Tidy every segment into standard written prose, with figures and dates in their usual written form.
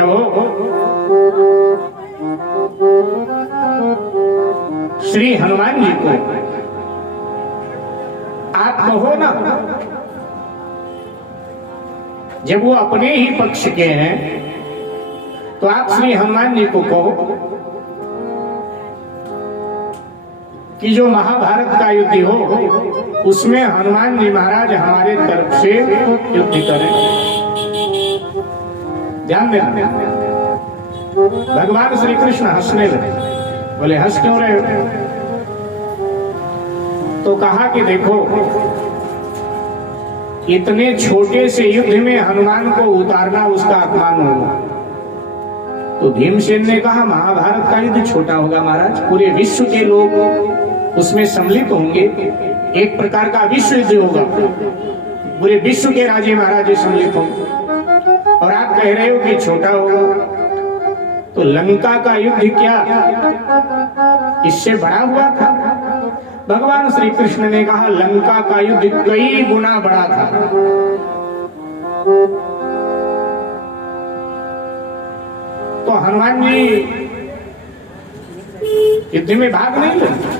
प्रभु श्री हनुमान जी को आप कहो ना, जब वो अपने ही पक्ष के हैं तो आप श्री हनुमान जी को कहो कि जो महाभारत का युद्ध हो उसमें हनुमान जी महाराज हमारे तरफ से युद्ध करें। ध्यान देना, भगवान श्री कृष्ण हंसने लगे। बोले हंस क्यों रहे हो? तो कहा कि देखो, इतने छोटे से युद्ध में हनुमान को उतारना उसका अपमान होगा। तो भीमसेन ने कहा महाभारत का युद्ध छोटा होगा महाराज, पूरे विश्व के लोग उसमें सम्मिलित होंगे, एक प्रकार का विश्व युद्ध होगा, पूरे विश्व के राजे महाराजे सम्मिलित होंगे, और आप कह रहे हो कि छोटा होगा। तो लंका का युद्ध क्या इससे बड़ा हुआ था? भगवान श्री कृष्ण ने कहा लंका का युद्ध कई गुना बड़ा था। तो हनुमान जी युद्ध में भाग नहीं लेंगे?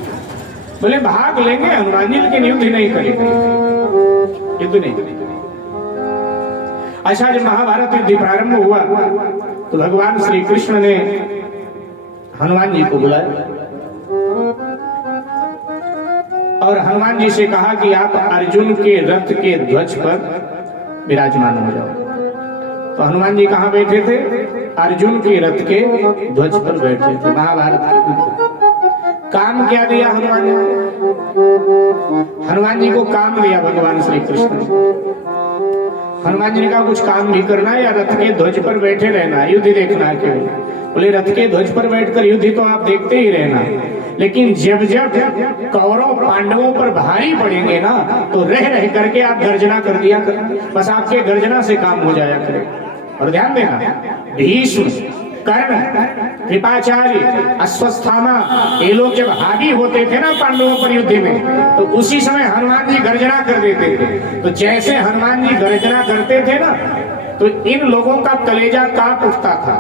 बोले भाग लेंगे हनुमान जी, लेकिन युद्ध नहीं करेंगे, युद्ध नहीं करेंगे। अच्छा, जब महाभारत युद्ध प्रारंभ हुआ तो भगवान श्री कृष्ण ने हनुमान जी को बुलाया और हनुमान जी से कहा कि आप अर्जुन के रथ के ध्वज पर विराजमान हो जाओ। तो हनुमान जी कहाँ बैठे थे? अर्जुन के रथ के ध्वज पर बैठे थे। महाभारत के युद्ध काम क्या दिया हनुमान जी? हनुमान जी को काम दिया भगवान श्री कृष्ण। हनुमान जी ने कहा कुछ काम भी करना है या रथ के ध्वज पर बैठे रहना, युद्ध देखना है केवल? बोले रथ के ध्वज पर बैठकर युद्ध तो आप देखते ही रहना, लेकिन जब जब कौरव पांडवों पर भारी पड़ेंगे ना तो रह रह करके आप गर्जना कर दिया कर, बस आपके गर्जना से काम हो जाया करे। और ध्यान देना, भीष्म, कर्ण, कृपाचार्य, अश्वत्थामा, ये लोग जब हावी होते थे ना पांडवों पर युद्ध में, तो उसी समय हनुमान जी गर्जना कर देते थे। तो जैसे हनुमान जी गर्जना करते थे ना तो इन लोगों का कलेजा कांप उठता था।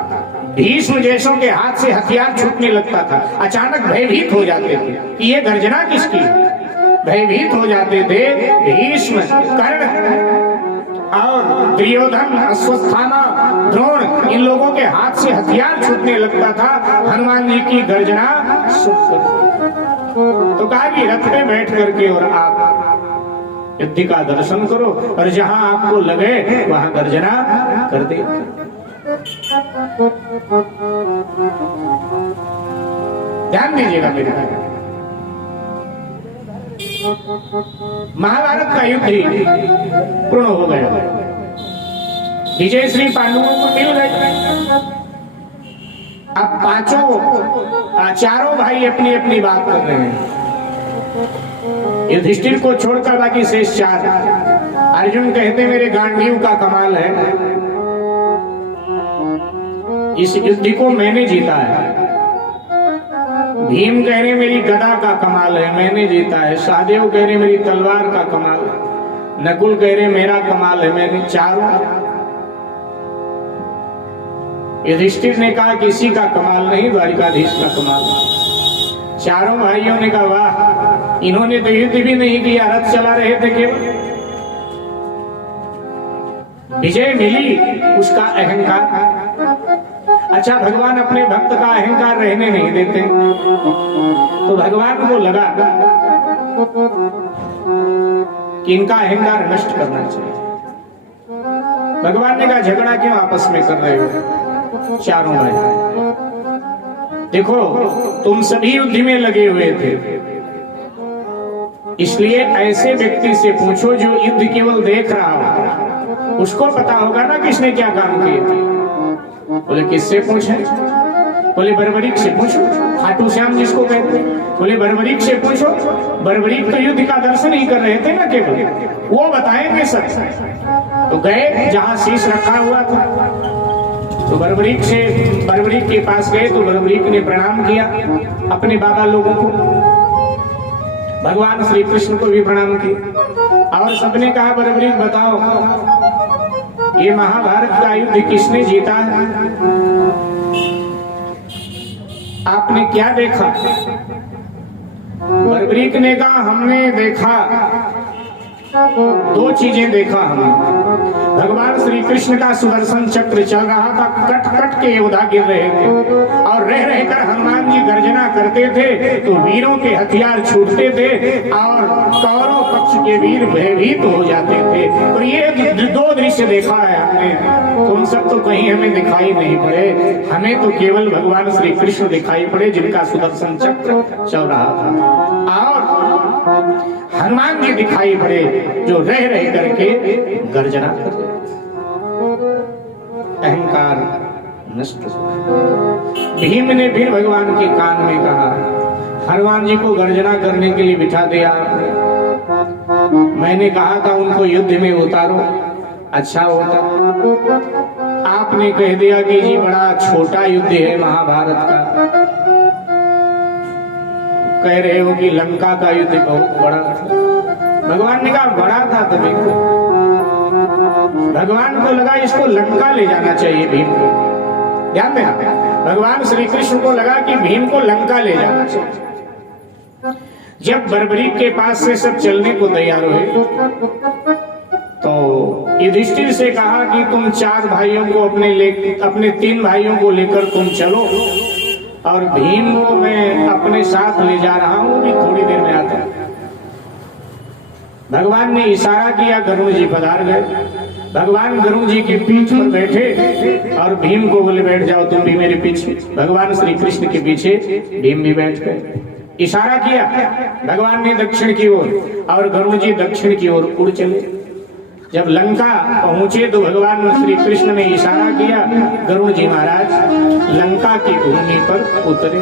भीष्म जैसों के हाथ से हथियार छूटने लगता था, अचानक भयभीत हो जाते थे कि ये गर्जना किसकी? भयभीत हो जाते थे। भीष्म, कर्ण और दुर्योधन, अश्वत्थामा, द्रोण, इन लोगों के हाथ से हथियार छूटने लगता था हनुमान जी की गर्जना सुनकर। तो कहा कि रथ पे बैठ करके और आप युद्ध का दर्शन करो, और जहां आपको लगे वहां गर्जना कर दे। ध्यान दीजिएगा मेरे भाई, महाभारत का युद्ध पूर्ण हो गया, विजय श्री पांडवों को मिल गई। अब चारों भाई अपनी अपनी बात कर रहे हैं। युधिष्ठिर को छोड़कर बाकी शेष चार। अर्जुन कहते मेरे गांडीव का कमाल है, इस युद्ध को मैंने जीता है। भीम कह रहे मेरी गदा का कमाल है, मैंने जीता है। सहदेव कह रहे मेरी तलवार का कमाल है। नकुल कह रहे मेरा कमाल है, मैंने। चारों। युधिष्ठिर ने कहा किसी का कमाल नहीं, द्वारिकाधीश का कमाल है। चारों भाइयों ने कहा वाह, इन्होंने तो युद्ध भी नहीं किया, रथ चला रहे थे केवल। विजय मिली, उसका अहंकार। अच्छा, भगवान अपने भक्त का अहंकार रहने नहीं देते, तो भगवान को लगा कि इनका अहंकार नष्ट करना चाहिए। भगवान ने कहा झगड़ा क्यों आपस में कर रहे हो चारों भाई? देखो तुम सभी युद्ध में लगे हुए थे, इसलिए ऐसे व्यक्ति से पूछो जो युद्ध केवल देख रहा हो, उसको पता होगा ना किसने क्या काम किए। बोले किससे पूछे? बोले बर्बरीक से पूछो, खाटू श्याम जिसको कहते हैं। बोले बर्बरीक से पूछो, बर्बरीक तो युद्ध का दर्शन ही कर रहे थे ना केवल, वो बताएंगे सब। तो गए जहां शीश रखा हुआ था, तो बर्बरीक के पास गए तो बर्बरीक ने प्रणाम किया अपने बाबा लोगों को, भगवान श्री कृष्ण को भी प्रणाम किया, और सबने कहा बर्बरीक बताओ ये महाभारत का युद्ध किसने जीता है? आपने क्या देखा? बर्बरीक ने कहा हमने देखा दो चीजें देखा हमने। भगवान श्री कृष्ण का सुदर्शन चक्र चल रहा था, कट कट के योद्धा गिर रहे थे और रह रहकर हनुमान जी गर्जना करते थे तो वीरों के हथियार छूटते थे और कौरव पक्ष के वीर भयभीत हो जाते थे। तो ये दो दृश्य देखा है हमने। तुम सब तो कहीं हमें दिखाई नहीं पड़े, हमें तो केवल भगवान श्री कृष्ण दिखाई पड़े जिनका सुदर्शन चक्र चल रहा था, और हनुमान जी दिखाई पड़े जो रह रह करके गर्जना कर रहे। अहंकार नष्ट हो। भीम ने फिर भगवान के कान में कहा, हनुमान जी को गर्जना करने के लिए बिठा दिया आपने। मैंने कहा था उनको युद्ध में उतारो, अच्छा होता। आपने कह दिया कि जी बड़ा छोटा युद्ध है महाभारत का। कह रहे हो कि लंका का युद्ध बहुत बड़ा था। भगवान ने कहा बड़ा था तभी तो। भगवान को लगा इसको लंका ले जाना चाहिए भीम को। ध्यान देना, भगवान श्री कृष्ण को लगा कि भीम को लंका ले जाना चाहिए। जब बर्बरीक के पास से सब चलने को तैयार हुए तो युधिष्ठिर से कहा कि तुम 4 भाइयों को अपने 3 भाइयों को लेकर तुम चलो और भीम को मैं अपने साथ ले जा रहा हूं, भी थोड़ी देर में आता हूं। भगवान ने इशारा किया, गरुड़ जी पधार गए। भगवान गरुड़ जी के पीठ पर बैठे और भीम को बोले बैठ जाओ तुम भी मेरे पीछे। भगवान श्री कृष्ण के पीछे भीम भी बैठ गए। इशारा किया भगवान ने दक्षिण की ओर और गरुड़ जी दक्षिण की ओर उड़ चले। जब लंका पहुंचे तो भगवान श्री कृष्ण ने इशारा किया, गरुड़ जी महाराज लंका की भूमि पर उतरे।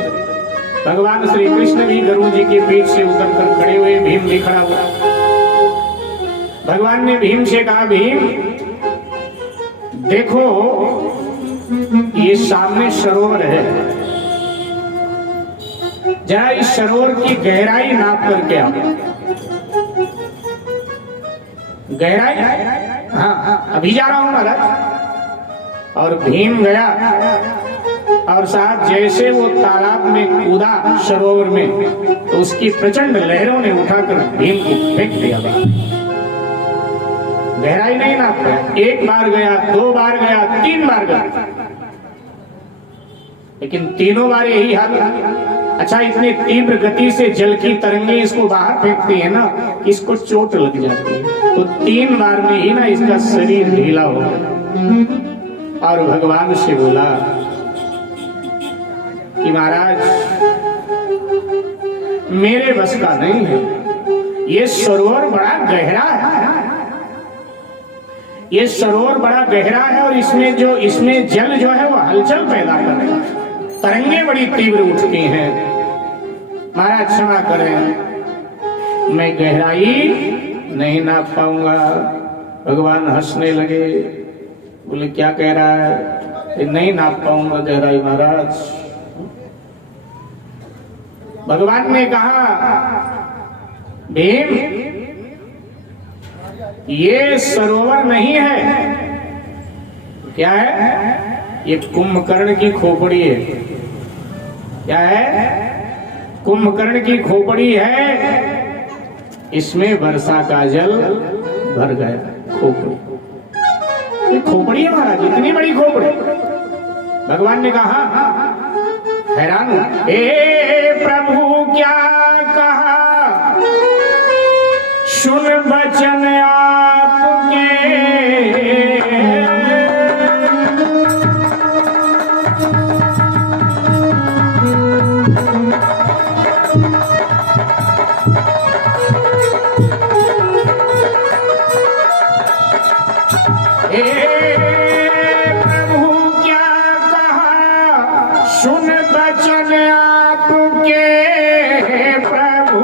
भगवान श्री कृष्ण भी गरुड़ जी के पीठ से उतर कर खड़े हुए, भीम भी खड़ा हुआ। भगवान ने भीम से कहा, भीम देखो ये सामने सरोवर है, जरा इस सरोवर की गहराई नाप करके आओ। गहराई? हाँ अभी जा रहा हूं महाराज। और भीम गया और साथ जैसे वो तालाब में कूदा सरोवर में तो उसकी प्रचंड लहरों ने उठाकर भीम को फेंक दिया। गहराई नहीं नाप पाया। 1 बार गया, 2 बार गया, 3 बार गया, लेकिन तीनों बार यही हाल। अच्छा इतनी तीव्र गति से जल की तरंगे इसको बाहर फेंकती है ना, इसको चोट लग जाती है। तो 3 बार में ही ना इसका शरीर ढीला हो गया और भगवान से बोला कि महाराज मेरे बस का नहीं है, ये सरोवर बड़ा गहरा है, ये सरोवर बड़ा गहरा है और इसमें जल जो है वो हलचल पैदा कर रहा है, तरंगे बड़ी तीव्र उठती हैं। महाराज क्षमा करें, मैं गहराई नहीं नाप पाऊंगा। भगवान हंसने लगे, बोले क्या कह रहा है? नहीं नाप पाऊंगा गहराई महाराज। भगवान ने कहा, भीम ये सरोवर नहीं है, क्या है? ये कुंभकर्ण की खोपड़ी है। क्या है? कुंभकर्ण की खोपड़ी है, इसमें वर्षा का जल भर गया। खोपड़ी, ये खोपड़ी है महाराज, इतनी बड़ी खोपड़ी। भगवान ने कहा, हैरान हूं, हे प्रभु क्या कहा, सुन बचन आपके, प्रभु क्या कहा, सुन बचन आपके प्रभु।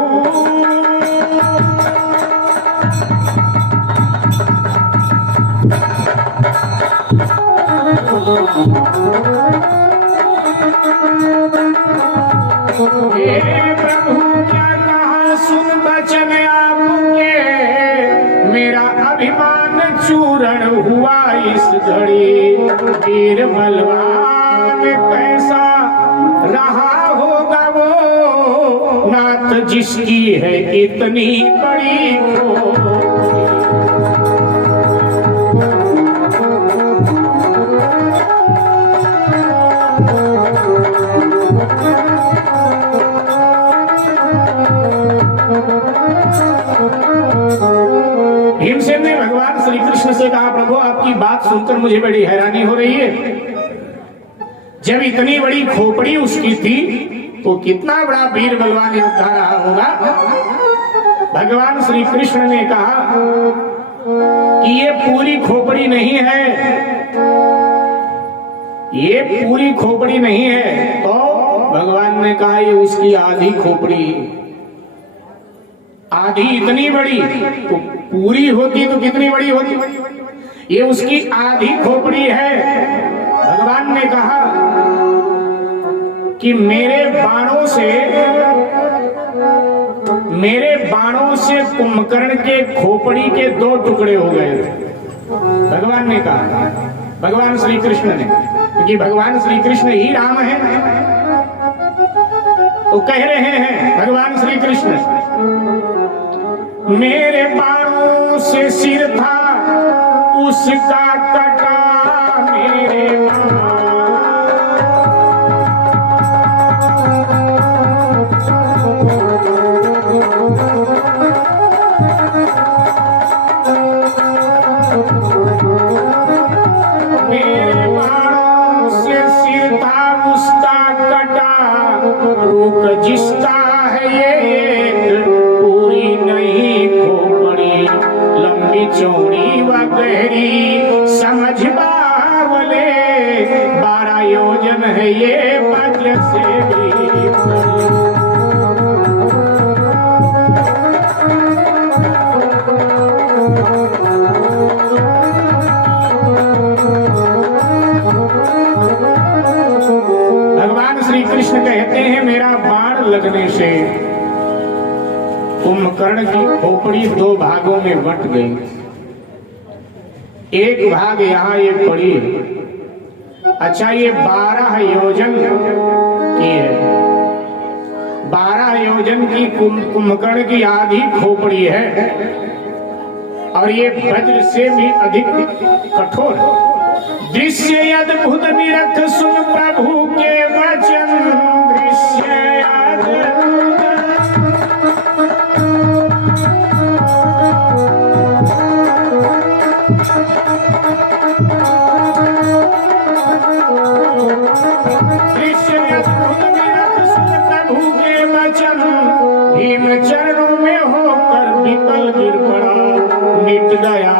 प्रभु क्या कहा, सुन बचन आपके, मेरा अभिमान चूरण हुआ इस घड़ी, वीर बलवान कैसा रहा नाथ जिसकी है इतनी बड़ी खोपड़ी। भीमसेन ने भगवान श्री कृष्ण से कहा, प्रभु आपकी बात सुनकर मुझे बड़ी हैरानी हो रही है। जब इतनी बड़ी खोपड़ी उसकी थी तो कितना बड़ा वीर बलवान योद्धा रहा होगा। भगवान श्री कृष्ण ने कहा कि ये पूरी खोपड़ी नहीं है, ये पूरी खोपड़ी नहीं है। तो भगवान ने कहा ये उसकी आधी खोपड़ी। आधी इतनी बड़ी, तो पूरी होती तो कितनी बड़ी होती। ये उसकी आधी खोपड़ी है। भगवान ने कहा कि मेरे बाणों से कुंभकर्ण के खोपड़ी के 2 टुकड़े हो गए। भगवान ने कहा, भगवान श्री कृष्ण ने, क्योंकि भगवान श्री कृष्ण ही राम है, तो कह रहे हैं भगवान श्री कृष्ण, मेरे बाणों से सिर था उसका कटा, मेरे बाणों से सिर था उसका कटा, रुक जिसका है ये पूरी नहीं खोपड़ी, लंबी चौड़ी व गहरी समझ बावले, 12 योजन है ये वज्र से भी। भगवान श्री कृष्ण कहते हैं मेरा बाण लगने से कुंभकर्ण की खोपड़ी 2 भागों में बंट गई। एक भाग यहाँ ये पड़ी है। अच्छा, ये 12 योजन की है। 12 योजन की कुंभकर्ण की आधी खोपड़ी है और ये वज्र से भी अधिक कठोर। दृश्य अद्भुत निरख सुन प्रभु के वचन, दृश्य भीम चरणों में होकर विकल गिर पड़ा, मिट गया